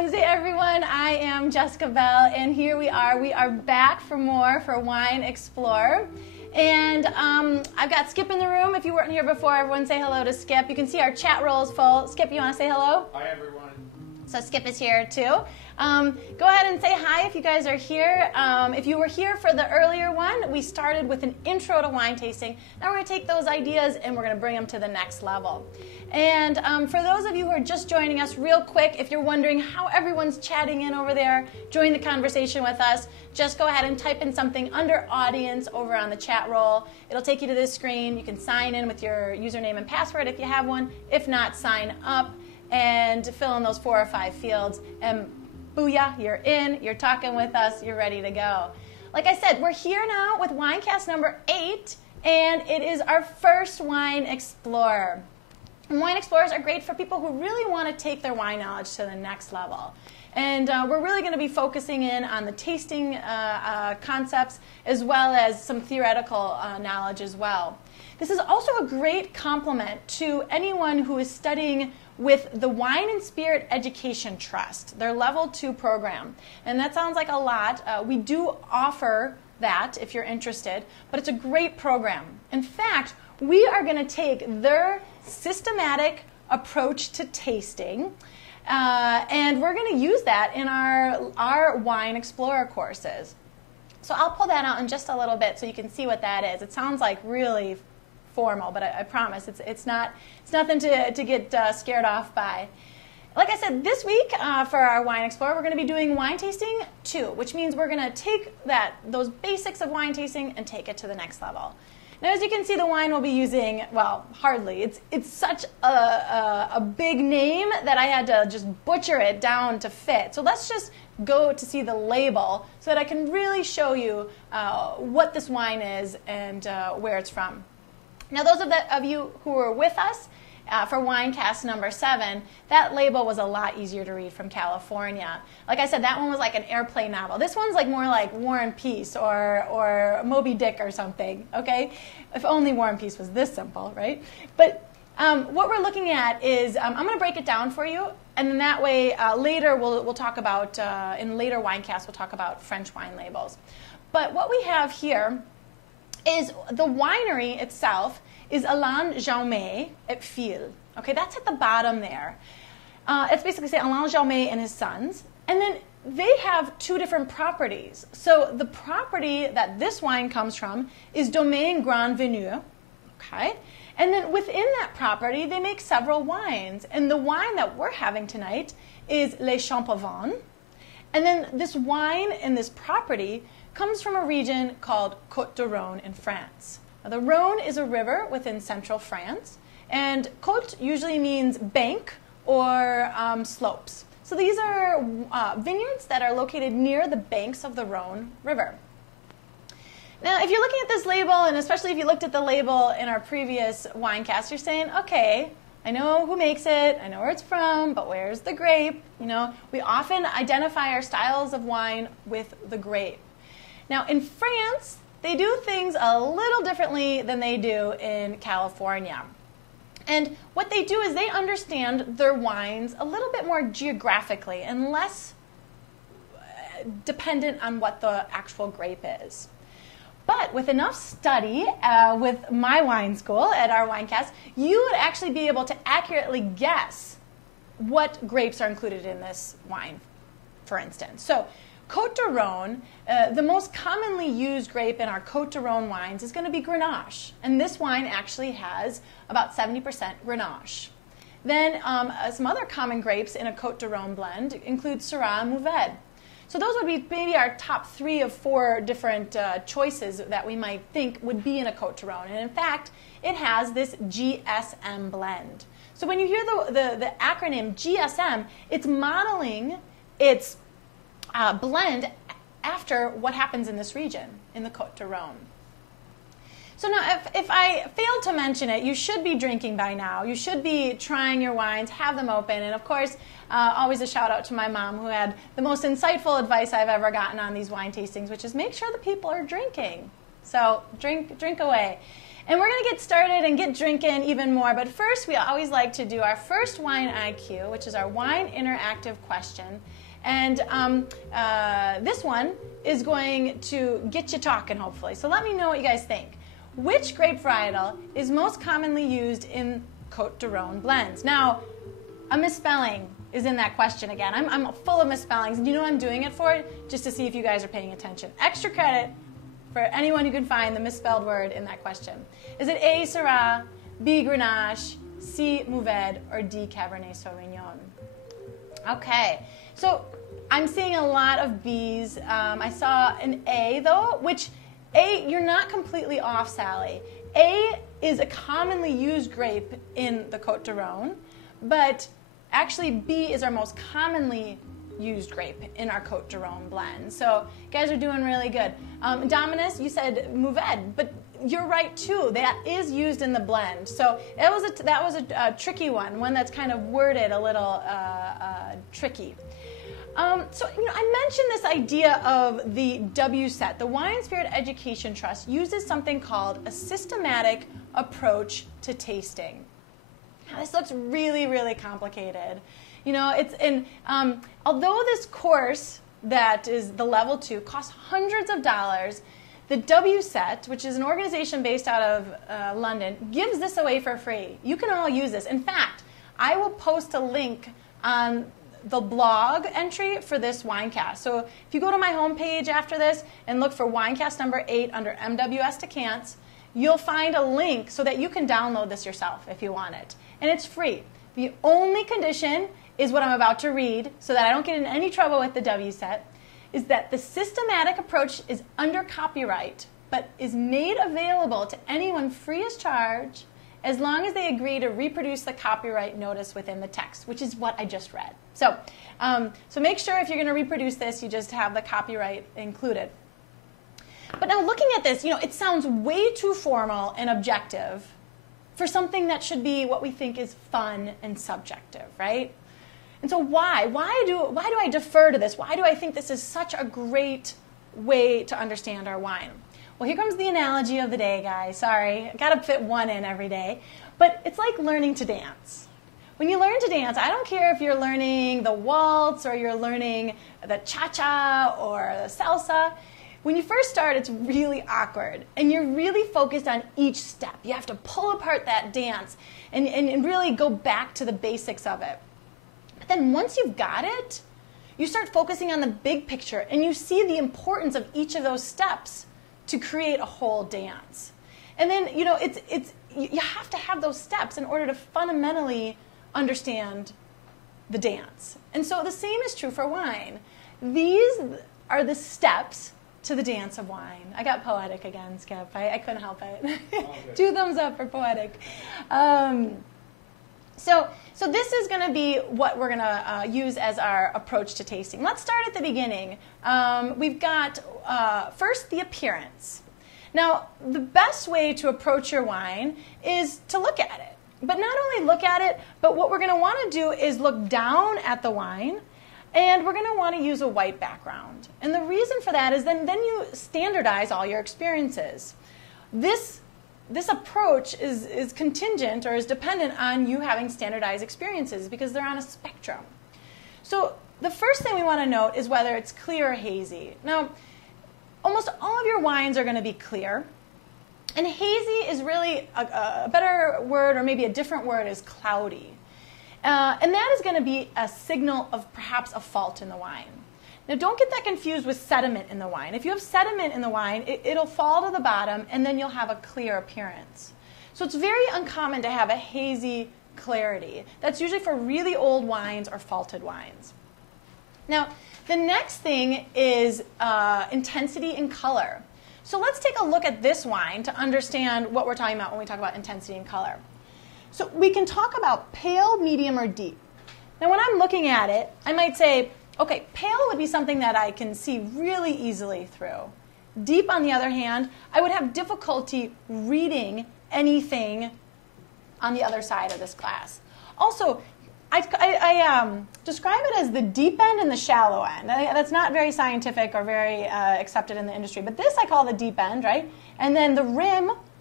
Wednesday, everyone. I am Jessica Bell, and here we are. We are back for more for Wine Explorer. And I've got Skip in the room. If you weren't here before, everyone say hello to Skip. You can see our chat roll is full. Skip, you want to say hello? Hi, everyone. So Skip is here, too. Go ahead and say hi if you guys are here. If you were here for the earlier one, we started with an intro to wine tasting. Now we're going to take those ideas and we're going to bring them to the next level. And for those of you who are just joining us, real quick, if you're wondering how everyone's chatting in over there, join the conversation with us, just go ahead and type in something under audience over on the chat roll. It'll take you to this screen. You can sign in with your username and password if you have one. If not, sign up and fill in those 4 or 5 fields. And booyah, you're in, you're talking with us, you're ready to go. Like I said, we're here now with WineCAST number 8, and it is our first Wine Explorer. And Wine Explorers are great for people who really want to take their wine knowledge to the next level. And we're really going to be focusing in on the tasting concepts as well as some theoretical knowledge as well. This is also a great complement to anyone who is studying with the Wine and Spirit Education Trust, their Level 2 program. And that sounds like a lot. We do offer that if you're interested, but it's a great program. In fact, we are going to take their systematic approach to tasting, and we're going to use that in our Wine Explorer courses. So I'll pull that out in just a little bit so you can see what that is. It sounds like really formal, but I promise it's nothing to get scared off by. Like I said, this week for our Wine Explorer, we're going to be doing wine tasting 2, which means we're going to take those basics of wine tasting and take it to the next level. Now, as you can see, the wine we'll be using, well, hardly. It's such a big name that I had to just butcher it down to fit. So let's just go to see the label so that I can really show you what this wine is and where it's from. Now, those of you who were with us for WineCAST number 7, that label was a lot easier to read from California. Like I said, that one was like an airplane novel. This one's like more like War and Peace or Moby Dick or something, okay? If only War and Peace was this simple, right? But what we're looking at is, I'm going to break it down for you, and then that way later we'll talk about, in later WineCAST, we'll talk about French wine labels. But what we have here is the winery itself is Alain Jaume at Fil. Okay, that's at the bottom there. It's basically saying Alain Jaume and his sons. And then they have 2 different properties. So the property that this wine comes from is Domaine Grand Veneur. Okay? And then within that property, they make several wines. And the wine that we're having tonight is Les Champauvins. And then this wine and this property comes from a region called Cote du Rhone in France. Now, the Rhone is a river within central France, and Cote usually means bank or slopes. So these are vineyards that are located near the banks of the Rhone River. Now, if you're looking at this label, and especially if you looked at the label in our previous WineCAST, you're saying, okay, I know who makes it, I know where it's from, but where's the grape? You know, we often identify our styles of wine with the grape. Now, in France, they do things a little differently than they do in California. And what they do is they understand their wines a little bit more geographically and less dependent on what the actual grape is. But with enough study with my wine school at our WineCAST, you would actually be able to accurately guess what grapes are included in this wine, for instance. So Cote du Rhone, the most commonly used grape in our Cote du Rhone wines is going to be Grenache. And this wine actually has about 70% Grenache. Then some other common grapes in a Cote du Rhone blend include Syrah and Mourvedre. So those would be maybe our top 3 of 4 different choices that we might think would be in a Cote du Rhone. And in fact, it has this GSM blend. So when you hear the acronym GSM, it's modeling its blend after what happens in this region, in the Cote du Rhone. So now, if I failed to mention it, you should be drinking by now. You should be trying your wines, have them open, and of course, always a shout out to my mom who had the most insightful advice I've ever gotten on these wine tastings, which is make sure the people are drinking. So drink away. And we're going to get started and get drinking even more. But first, we always like to do our first Wine IQ, which is our wine interactive question. And this one is going to get you talking, hopefully. So let me know what you guys think. Which grape varietal is most commonly used in Cote du Rhone blends? Now, a misspelling is in that question again. I'm full of misspellings. And you know I'm doing it for? Just to see if you guys are paying attention. Extra credit for anyone who can find the misspelled word in that question. Is it A, Syrah, B, Grenache, C, Mourvèdre, or D, Cabernet Sauvignon? Okay, so I'm seeing a lot of B's. I saw an A, though, which A, you're not completely off, Sally. A is a commonly used grape in the Cote du Rhone, but actually B is our most commonly used grape in our Cote du Rhone blend. So you guys are doing really good. Dominus, you said Mourvèdre, but you're right too. That is used in the blend. So that was a tricky one that's kind of worded a little tricky. So I mentioned this idea of the WSET, the Wine and Spirit Education Trust, uses something called a systematic approach to tasting. Now, this looks really, really complicated. Although this course that is the level 2 costs hundreds of dollars, the WSET, which is an organization based out of London, gives this away for free. You can all use this. In fact, I will post a link on the blog entry for this WineCAST. So if you go to my homepage after this and look for WineCAST number 8 under MWS Decants, you'll find a link so that you can download this yourself if you want it. And it's free. The only condition is what I'm about to read, so that I don't get in any trouble with the WSET, is that the systematic approach is under copyright, but is made available to anyone free of charge as long as they agree to reproduce the copyright notice within the text, which is what I just read. So make sure if you're going to reproduce this, you just have the copyright included. But now looking at this, it sounds way too formal and objective for something that should be what we think is fun and subjective, right? And so why? Why do I defer to this? Why do I think this is such a great way to understand our wine? Well, here comes the analogy of the day, guys. Sorry, I got to fit one in every day. But it's like learning to dance. When you learn to dance, I don't care if you're learning the waltz or you're learning the cha-cha or the salsa. When you first start, it's really awkward, and you're really focused on each step. You have to pull apart that dance and really go back to the basics of it. But then once you've got it, you start focusing on the big picture, and you see the importance of each of those steps to create a whole dance. And then, you have to have those steps in order to fundamentally understand the dance. And so the same is true for wine. These are the steps to the dance of wine. I got poetic again, Skip. I couldn't help it. Okay. 2 thumbs up for poetic. So this is going to be what we're going to use as our approach to tasting. Let's start at the beginning. We've got first the appearance. Now, the best way to approach your wine is to look at it. But not only look at it, but what we're going to want to do is look down at the wine. And we're going to want to use a white background. And the reason for that is then you standardize all your experiences. This approach is contingent or is dependent on you having standardized experiences because they're on a spectrum. So the first thing we want to note is whether it's clear or hazy. Now, almost all of your wines are going to be clear. And hazy is really a better word, or maybe a different word, is cloudy. And that is going to be a signal of perhaps a fault in the wine. Now, don't get that confused with sediment in the wine. If you have sediment in the wine, it'll fall to the bottom, and then you'll have a clear appearance. So it's very uncommon to have a hazy clarity. That's usually for really old wines or faulted wines. Now, the next thing is intensity in color. So let's take a look at this wine to understand what we're talking about when we talk about intensity in color. So we can talk about pale, medium, or deep. Now, when I'm looking at it, I might say, okay, pale would be something that I can see really easily through. Deep, on the other hand, I would have difficulty reading anything on the other side of this glass. Also, I describe it as the deep end and the shallow end. That's not very scientific or very accepted in the industry, but this I call the deep end, right? And then the rim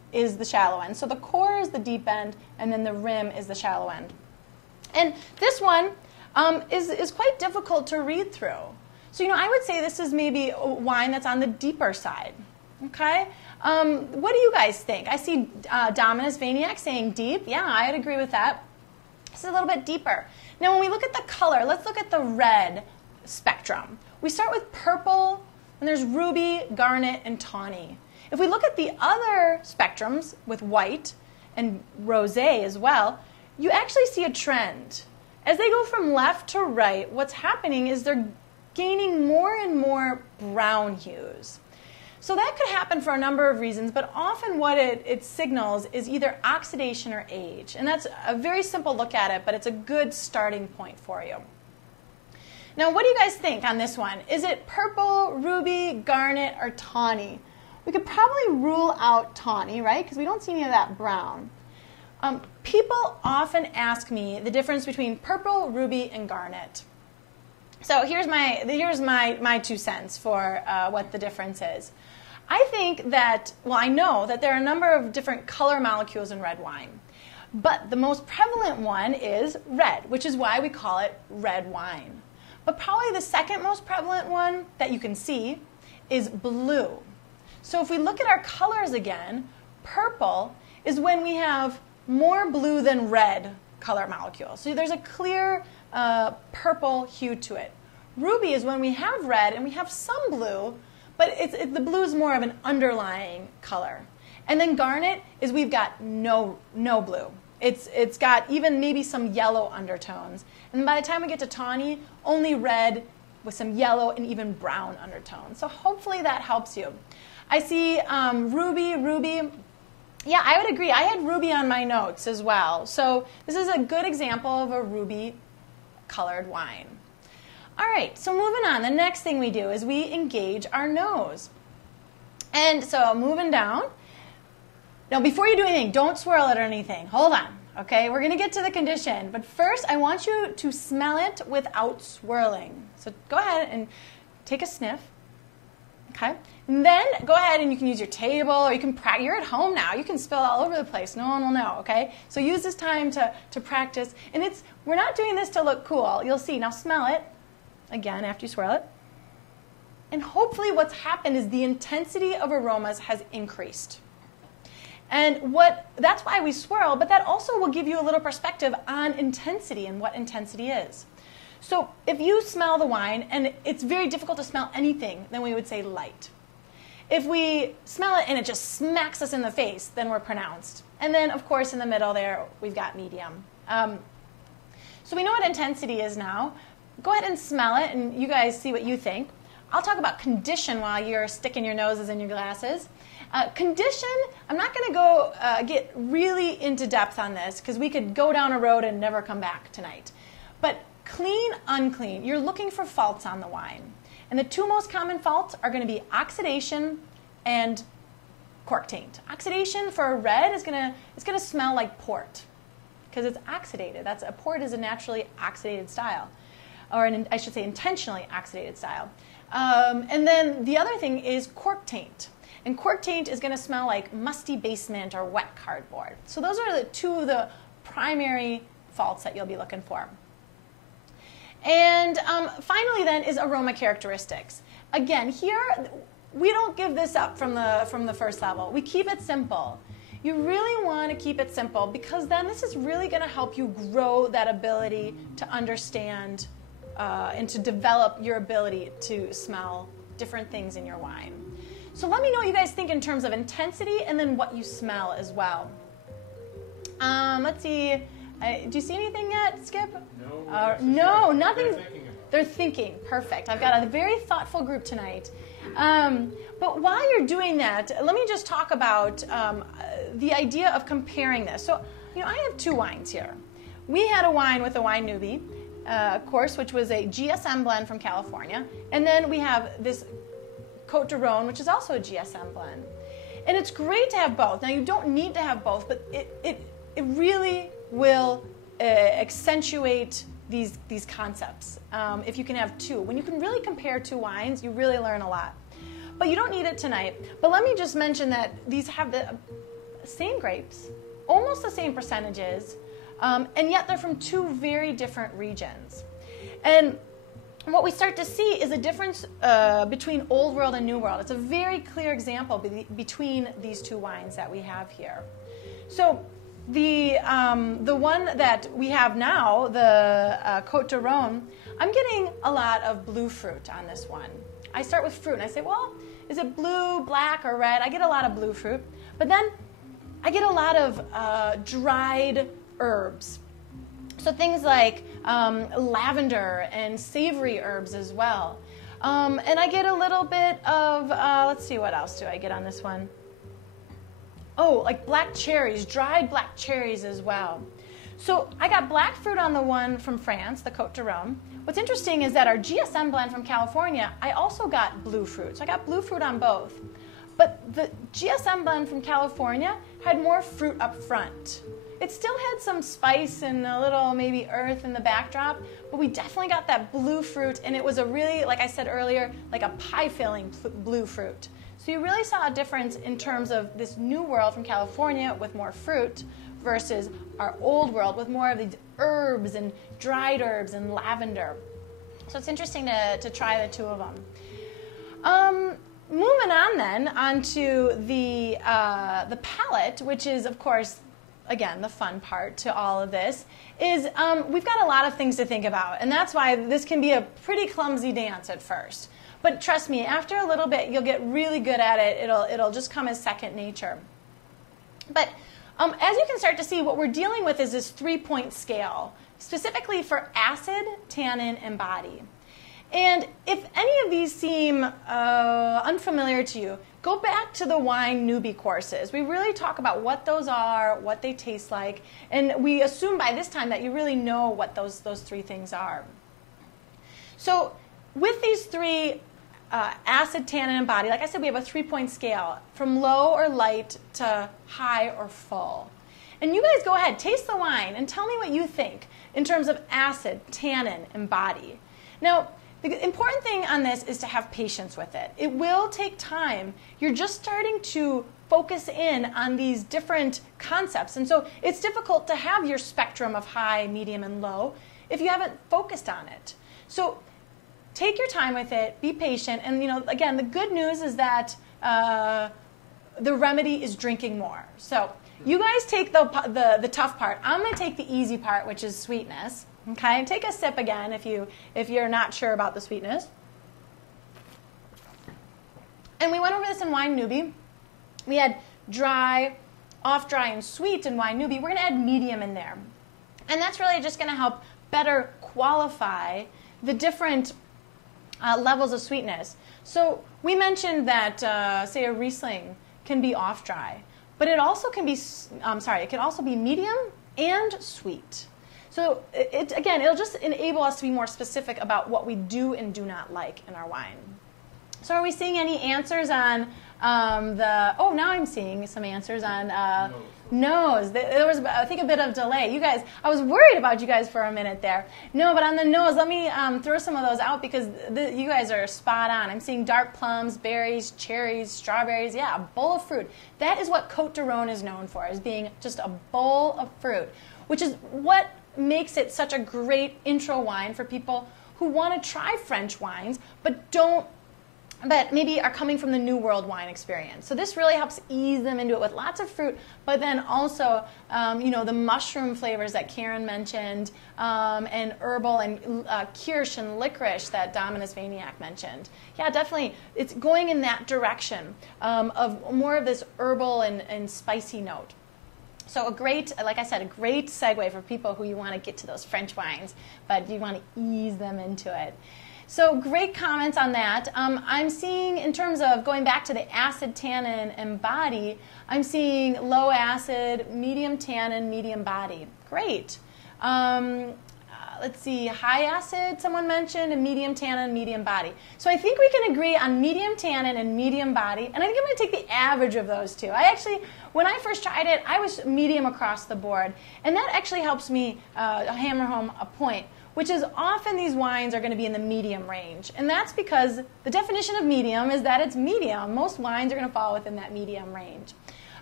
is the shallow end. So the core is the deep end, and then the rim is the shallow end. And this one is quite difficult to read through. So, I would say this is maybe a wine that's on the deeper side. Okay? What do you guys think? I see Dominus Vaniac saying deep. Yeah, I'd agree with that. This is a little bit deeper. Now, when we look at the color, let's look at the red spectrum. We start with purple, and there's ruby, garnet, and tawny. If we look at the other spectrums with white and rosé as well, you actually see a trend. As they go from left to right, what's happening is they're gaining more and more brown hues. So that could happen for a number of reasons, but often what it signals is either oxidation or age. And that's a very simple look at it, but it's a good starting point for you. Now, what do you guys think on this one? Is it purple, ruby, garnet, or tawny? We could probably rule out tawny, right? Because we don't see any of that brown. People often ask me the difference between purple, ruby, and garnet. So here's my 2 cents for what the difference is. I think that, I know that there are a number of different color molecules in red wine. But the most prevalent one is red, which is why we call it red wine. But probably the second most prevalent one that you can see is blue. So if we look at our colors again, purple is when we have more blue than red color molecules. So there's a clear purple hue to it. Ruby is when we have red and we have some blue, but the blue is more of an underlying color. And then garnet is we've got no blue. It's got even maybe some yellow undertones. And by the time we get to tawny, only red with some yellow and even brown undertones. So hopefully that helps you. I see ruby. Yeah, I would agree. I had ruby on my notes as well. So this is a good example of a ruby colored wine. All right, so moving on. The next thing we do is we engage our nose. And so moving down. Now, before you do anything, don't swirl it or anything. Hold on, okay? We're going to get to the condition. But first, I want you to smell it without swirling. So go ahead and take a sniff, okay? And then go ahead and you can use your table or you can practice. You're at home now. You can spill all over the place. No one will know, okay? So use this time to practice. And we're not doing this to look cool. You'll see. Now smell it. Again, after you swirl it. And hopefully what's happened is the intensity of aromas has increased. And that's why we swirl, but that also will give you a little perspective on intensity and what intensity is. So if you smell the wine, and it's very difficult to smell anything, then we would say light. If we smell it and it just smacks us in the face, then we're pronounced. And then, of course, in the middle there, we've got medium. So we know what intensity is now. Go ahead and smell it, and you guys see what you think. I'll talk about condition while you're sticking your noses in your glasses. Condition, I'm not going to go get really into depth on this because we could go down a road and never come back tonight. But clean, unclean, you're looking for faults on the wine. And the 2 most common faults are going to be oxidation and cork taint. Oxidation for a red is going to smell like port because it's oxidated. A port is a naturally oxidated style. Or I should say intentionally oxidated style. And then the other thing is cork taint. And cork taint is going to smell like musty basement or wet cardboard. So those are the 2 of the primary faults that you'll be looking for. And finally then is aroma characteristics. Again, here we don't give this up from the first level. We keep it simple. You really want to keep it simple because then this is really going to help you grow that ability to understand and to develop your ability to smell different things in your wine. So let me know what you guys think in terms of intensity and then what you smell as well. Let's see. Do you see anything yet, Skip? No. No, nothing. They're thinking. Perfect. I've got a very thoughtful group tonight. But while you're doing that, let me just talk about the idea of comparing this. So, I have 2 wines here. We had a wine with a wine newbie, of course, which was a GSM blend from California. And then we have this Cote du Rhone, which is also a GSM blend. And it's great to have both. Now, you don't need to have both, but it really will accentuate these concepts if you can have 2. When you can really compare 2 wines, you really learn a lot. But you don't need it tonight. But let me just mention that these have same grapes, almost the same percentages, and yet they're from two very different regions. And what we start to see is a difference between Old World and New World. It's a very clear example between these two wines that we have here. So the one that we have now, the Cote du Rhone, I'm getting a lot of blue fruit on this one. I start with fruit and I say, well, is it blue, black, or red? I get a lot of blue fruit. But then I get a lot of dried herbs. So things like lavender and savory herbs as well. And I get a little bit of, let's see, what else do I get on this one? Oh, like black cherries, dried black cherries as well. So I got black fruit on the one from France, the Cote du Rhone. What's interesting is that our GSM blend from California, I also got blue fruit. So I got blue fruit on both. But the GSM blend from California had more fruit up front. It still had some spice and a little maybe earth in the backdrop, but we definitely got that blue fruit, and it was a really, like I said earlier, like a pie-filling blue fruit. So you really saw a difference in terms of this New World from California with more fruit versus our Old World with more of these herbs and dried herbs and lavender. So it's interesting to try the two of them. Moving on then onto the palate, which is, of course, again, the fun part to all of this, is we've got a lot of things to think about, and that's why this can be a pretty clumsy dance at first. But trust me, after a little bit, you'll get really good at it. It'll just come as second nature. But as you can start to see, what we're dealing with is this 3-point scale, specifically for acid, tannin, and body. And if any of these seem unfamiliar to you, go back to the wine newbie courses. We really talk about what those are, what they taste like, and we assume by this time that you really know what those three things are. So with these three, acid, tannin, and body, like I said, we have a 3-point scale from low or light to high or full. And you guys go ahead, taste the wine, and tell me what you think in terms of acid, tannin, and body. Now, the important thing on this is to have patience with it. It will take time. You're just starting to focus in on these different concepts. And so it's difficult to have your spectrum of high, medium, and low if you haven't focused on it. So take your time with it, be patient, and again, the good news is that the remedy is drinking more. So you guys take the tough part. I'm going to take the easy part, which is sweetness. Okay, take a sip again if you're not sure about the sweetness. And we went over this in Wine Newbie. We had dry, off-dry, and sweet in Wine Newbie. We're going to add medium in there. And that's really just going to help better qualify the different levels of sweetness. So we mentioned that, say, a Riesling can be off-dry, but it also can be, it can also be medium and sweet. So it'll just enable us to be more specific about what we do and do not like in our wine. So are we seeing any answers on now I'm seeing some answers on nose. There was, I think, a bit of delay. You guys, I was worried about you guys for a minute there. No, but on the nose, let me throw some of those out because you guys are spot on. I'm seeing dark plums, berries, cherries, strawberries. Yeah, a bowl of fruit. That is what Cote du Rhone is known for, as being just a bowl of fruit, which is what makes it such a great intro wine for people who want to try French wines but maybe are coming from the New World wine experience. So this really helps ease them into it with lots of fruit, but then also the mushroom flavors that Karen mentioned, and herbal and kirsch and licorice that Dominus Vaniac mentioned. Yeah, definitely, it's going in that direction of more of this herbal and spicy note. So like I said, a great segue for people who you want to get to those French wines, but you want to ease them into it. So great comments on that. I'm seeing, in terms of going back to the acid, tannin, and body, I'm seeing low acid, medium tannin, medium body. Great. Let's see, high acid, someone mentioned, and medium tannin, medium body. So I think we can agree on medium tannin and medium body, and I think I'm going to take the average of those two. When I first tried it, I was medium across the board, and that actually helps me hammer home a point, which is often these wines are going to be in the medium range. And that's because the definition of medium is that it's medium. Most wines are going to fall within that medium range.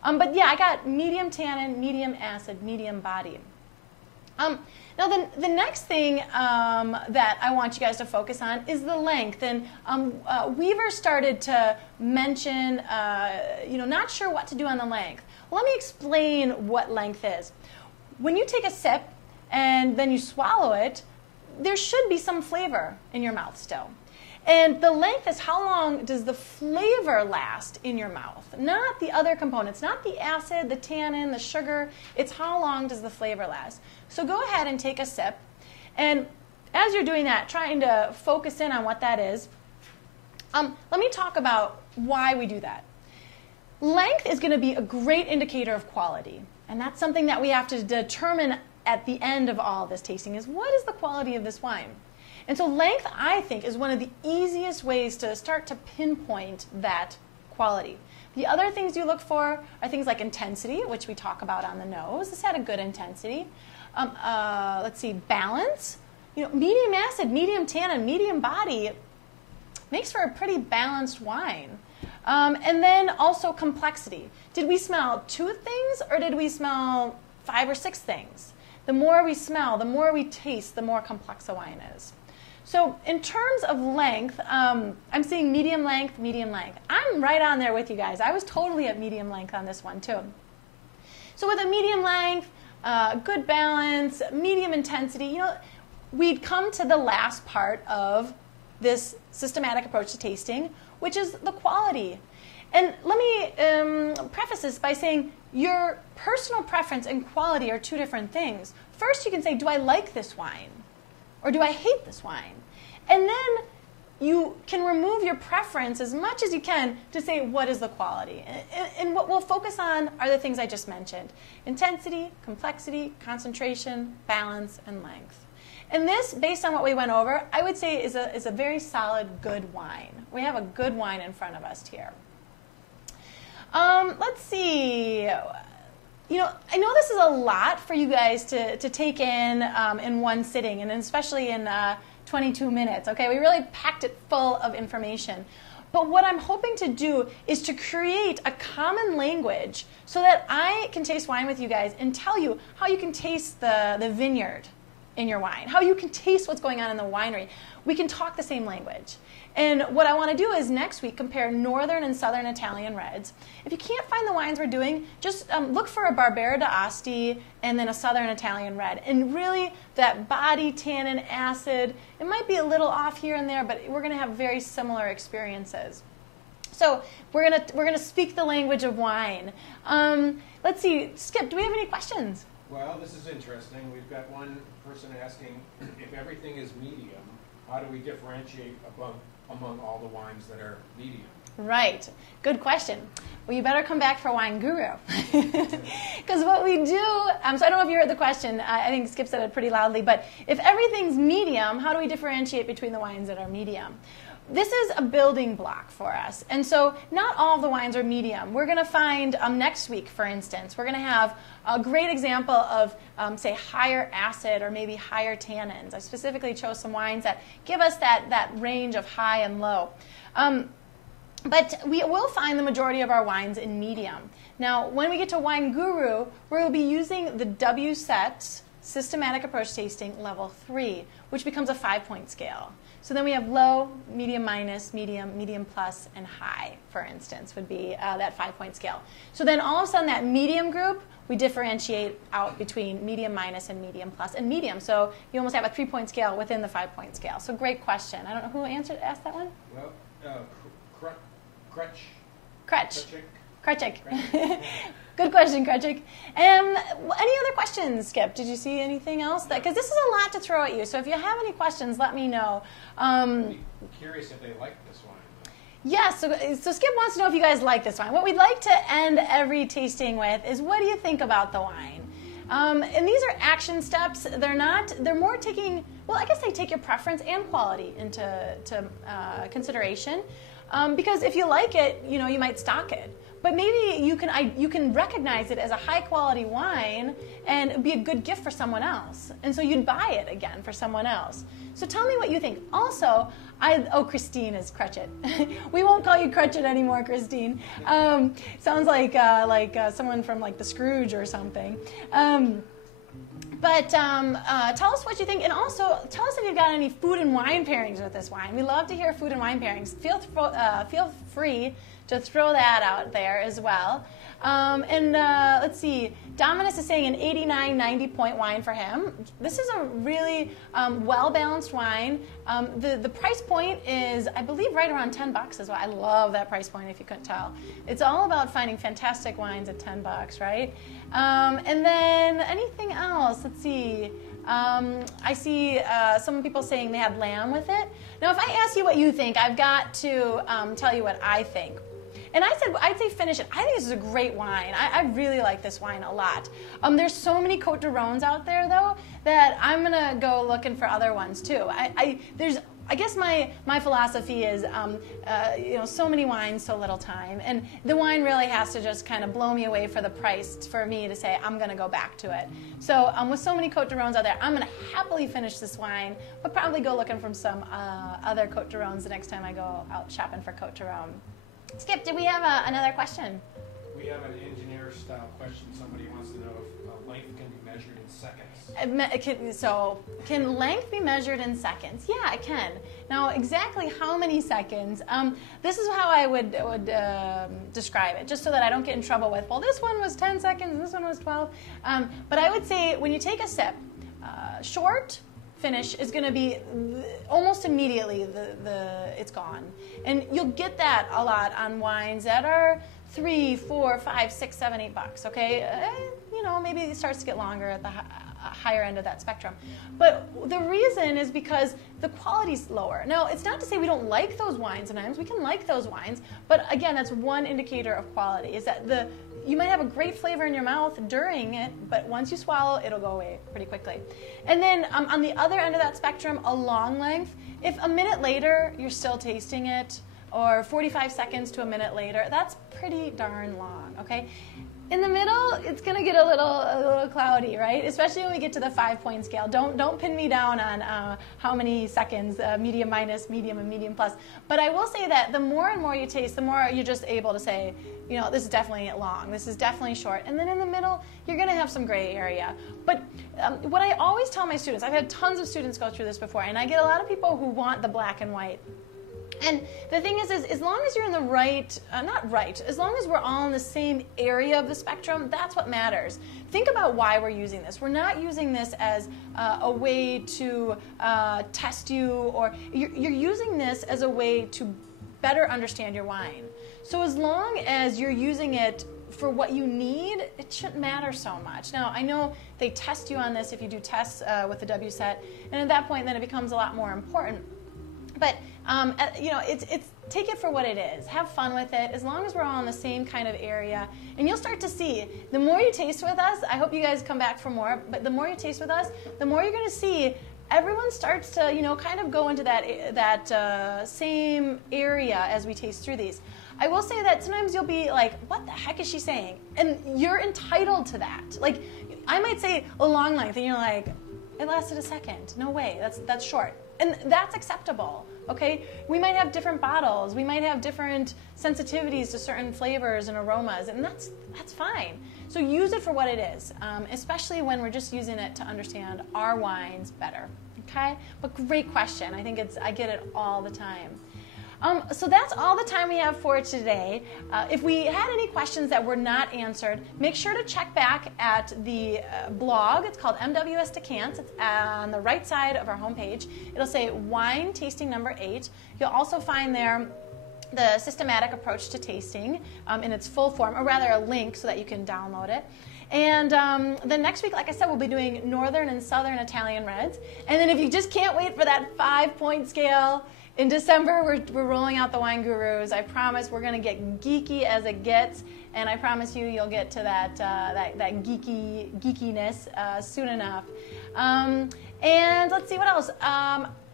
But yeah, I got medium tannin, medium acid, medium body. Now, the next thing that I want you guys to focus on is the length. And Weaver started to mention, not sure what to do on the length. Well, let me explain what length is. When you take a sip and then you swallow it, there should be some flavor in your mouth still. And the length is how long does the flavor last in your mouth, not the other components, not the acid, the tannin, the sugar. It's how long does the flavor last. So go ahead and take a sip. And as you're doing that, trying to focus in on what that is, let me talk about why we do that. Length is going to be a great indicator of quality. And that's something that we have to determine at the end of all this tasting is what is the quality of this wine? And so length, I think, is one of the easiest ways to start to pinpoint that quality. The other things you look for are things like intensity, which we talk about on the nose. This had a good intensity. Let's see, balance. Medium acid, medium tannin, medium body makes for a pretty balanced wine. And then also complexity. Did we smell 2 things or did we smell 5 or 6 things? The more we smell, the more we taste, the more complex a wine is. So in terms of length, I'm seeing medium length, medium length. I'm right on there with you guys. I was totally at medium length on this one too. So with a medium length, good balance, medium intensity, we'd come to the last part of this systematic approach to tasting, which is the quality. And let me preface this by saying your personal preference and quality are 2 different things. First, you can say, do I like this wine? Or do I hate this wine? And then you can remove your preference as much as you can to say, what is the quality? And what we'll focus on are the things I just mentioned. Intensity, complexity, concentration, balance, and length. And this, based on what we went over, I would say is a very solid, good wine. We have a good wine in front of us here. Let's see. I know this is a lot for you guys to take in one sitting, and especially in 22 minutes. Okay, we really packed it full of information. But what I'm hoping to do is to create a common language so that I can taste wine with you guys and tell you how you can taste the vineyard in your wine, how you can taste what's going on in the winery. We can talk the same language. And what I want to do is next week compare Northern and Southern Italian reds. If you can't find the wines we're doing, just look for a Barbera d'Asti and then a Southern Italian red. And really, that body, tannin, acid, it might be a little off here and there, but we're going to have very similar experiences. So we're gonna speak the language of wine. Let's see, Skip, do we have any questions? Well, this is interesting. We've got one person asking, if everything is medium, how do we differentiate among all the wines that are medium? Right. Good question. Well, you better come back for Wine Guru. Because what we do, so I don't know if you heard the question. I think Skip said it pretty loudly. But if everything's medium, how do we differentiate between the wines that are medium? This is a building block for us. And so not all of the wines are medium. We're going to find next week, for instance, we're going to have a great example of, say, higher acid or maybe higher tannins. I specifically chose some wines that give us that range of high and low. But we will find the majority of our wines in medium. Now, when we get to Wine Guru, we'll be using the WSET, Systematic Approach Tasting, Level 3, which becomes a 5-point scale. So then we have low, medium minus, medium, medium plus, and high, for instance, would be that 5-point scale. So then all of a sudden that medium group, we differentiate out between medium minus and medium plus and medium. So you almost have a 3-point scale within the 5-point scale. So great question. I don't know who asked that one? Well, Krechik. Good question, Krechik. Any other questions, Skip? Did you see anything else? Because this is a lot to throw at you. So if you have any questions, let me know. I'm curious if they like this wine. Yes, so Skip wants to know if you guys like this wine. What we'd like to end every tasting with is, what do you think about the wine? And these are action steps. They're more taking, well, I guess they take your preference and quality into consideration. Because if you like it, you might stock it. but maybe you can recognize it as a high quality wine and it'd be a good gift for someone else. And so you'd buy it again for someone else. So tell me what you think. Also, Christine is Crutchet. We won't call you Crutchet anymore, Christine. Sounds like someone from like the Scrooge or something. But tell us what you think, and also tell us if you've got any food and wine pairings with this wine. We love to hear food and wine pairings. Feel free to throw that out there as well. Let's see, Dominus is saying an 89, 90 point wine for him. This is a really well-balanced wine. The price point is, I believe, right around $10 as well. I love that price point, if you couldn't tell. It's all about finding fantastic wines at $10, right? And then anything else, let's see. I see some people saying they had lamb with it. Now, if I ask you what you think, I've got to tell you what I think. And I'd say finish it. I think this is a great wine. I really like this wine a lot. There's so many Cote du Rhones out there, though, that I'm going to go looking for other ones, too. I guess my philosophy is, so many wines, so little time. And the wine really has to just kind of blow me away for the price for me to say, I'm going to go back to it. So with so many Cote du Rhones out there, I'm going to happily finish this wine, but probably go looking for some other Cote du Rhones the next time I go out shopping for Cote du Rhone. Skip, did we have another question? We have an engineer-style question. Somebody wants to know if length can be measured in seconds. Can length be measured in seconds? Yeah, it can. Now, exactly how many seconds? This is how I would describe it, just so that I don't get in trouble with, well, this one was 10 seconds and this one was 12. But I would say when you take a sip, short finish is going to be almost immediately it's gone, and you'll get that a lot on wines that are $3, $4, $5, $6, $7, $8. Okay, maybe it starts to get longer at the higher end of that spectrum. But the reason is because the quality's lower. Now, it's not to say we don't like those wines sometimes. We can like those wines, but again, that's one indicator of quality, is that you might have a great flavor in your mouth during it, but once you swallow, it'll go away pretty quickly. And then on the other end of that spectrum, a long length, if a minute later you're still tasting it, or 45 seconds to a minute later, that's pretty darn long, okay? In the middle, it's going to get a little cloudy, right? Especially when we get to the 5-point scale. Don't pin me down on how many seconds, medium minus, medium, and medium plus. But I will say that the more and more you taste, the more you're just able to say, this is definitely long, this is definitely short. And then in the middle, you're going to have some gray area. But what I always tell my students, I've had tons of students go through this before, and I get a lot of people who want the black and white. And the thing is as long as you're in the as long as we're all in the same area of the spectrum, that's what matters. Think about why we're using this. We're not using this as a way to test you, or you're using this as a way to better understand your wine. So as long as you're using it for what you need, it shouldn't matter so much. Now, I know they test you on this if you do tests with the WSET, and at that point, then it becomes a lot more important. But it's take it for what it is. Have fun with it, as long as we're all in the same kind of area. And you'll start to see, the more you taste with us, I hope you guys come back for more, but the more you taste with us, the more you're going to see everyone starts to, kind of go into that same area as we taste through these. I will say that sometimes you'll be like, what the heck is she saying? And you're entitled to that. Like, I might say a long length, and you're like, it lasted a second. No way, that's short. And that's acceptable, okay? We might have different bottles. We might have different sensitivities to certain flavors and aromas, and that's fine. So use it for what it is, especially when we're just using it to understand our wines better, okay? But great question. I get it all the time. So that's all the time we have for today. If we had any questions that were not answered, make sure to check back at the blog. It's called MWS Decants. It's on the right side of our homepage. It'll say Wine Tasting Number 8. You'll also find there the systematic approach to tasting in its full form, or rather a link so that you can download it. And then next week, like I said, we'll be doing Northern and Southern Italian Reds. And then if you just can't wait for that 5-point scale, in December, we're rolling out the Wine Gurus. I promise we're going to get geeky as it gets, and I promise you'll get to that geekiness soon enough. And let's see what else.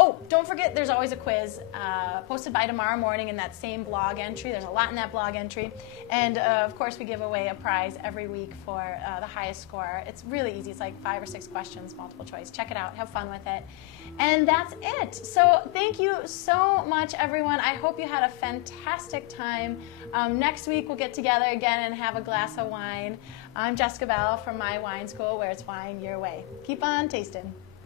Oh, don't forget, there's always a quiz posted by tomorrow morning in that same blog entry. There's a lot in that blog entry. And of course, we give away a prize every week for the highest score. It's really easy. It's like 5 or 6 questions, multiple choice. Check it out. Have fun with it. And that's it. So thank you so much, everyone. I hope you had a fantastic time. Next week, we'll get together again and have a glass of wine. I'm Jessica Bell from my wine school, where it's wine your way. Keep on tasting.